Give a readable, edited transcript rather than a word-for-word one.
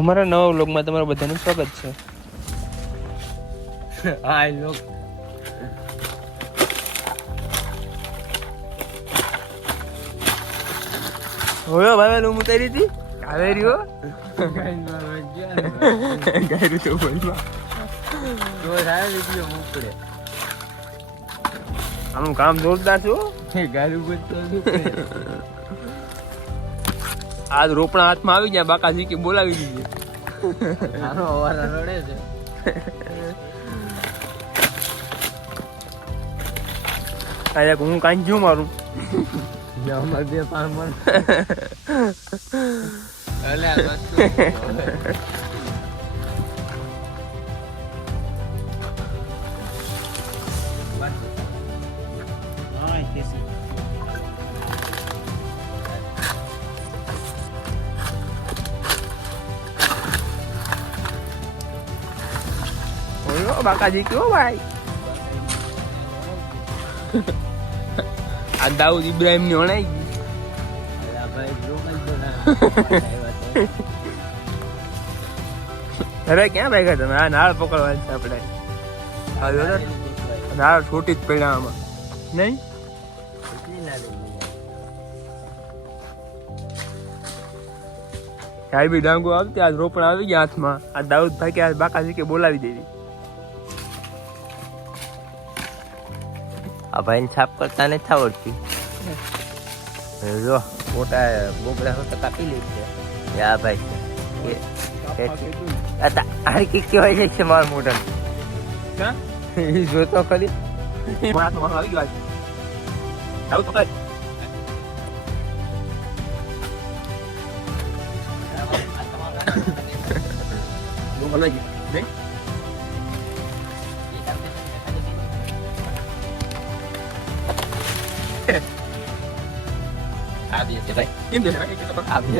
અમારા નવા વ્લોગમાં તમારું બધાનું સ્વાગત છે. હા લોક હોયો ભાઈ હું ઉતારી હતી આવે રહ્યો ગાયરું તો બોલમાં તો સાહેબ વિડિયો મોકલે આનું કામ જોરદાર છે હો. ગાયરું બોલતો આજ રોપણા હાથમાં આવી ગયા બાકાજી કે બોલાવી દીધી. આનો અવાજ રડે છે. આજે હું કાંઈ મારું અમાર બે પામણ અલે આ વસ્તુ હા કેસી હોયો બાકાજી કયો ભાઈ આ દાઉદ ઇબ્રાહિમ ની ઓણાઈ ગઈ. અલા ભાઈ રોમલ તો ના અરે ક્યાં ભાગ્યા તમે આ નાળ પકડવાની છે આપણે. નાળ છોટી જ પડ્યા આમાં નહીં. સાહેબી ડાંગો આવતી આજ રોપણ આવી ગયા હાથમાં. આ દાઉદ ભાઈ કે આજ બાકાજી કે બોલાવી દેવી. આ ભાઈ છાપ કરતા નથી આવડતી. જો મોટા બોબડા હોતા કાપી લે છે. યા ભાઈ આ કે કેવાય છે માર મોટા ક્યાં એ જોતો ખરી હાથમાં આવી ગયા દાઉદ પકડ. નહીં આ બે છે ભાઈ કેમ છે આ બે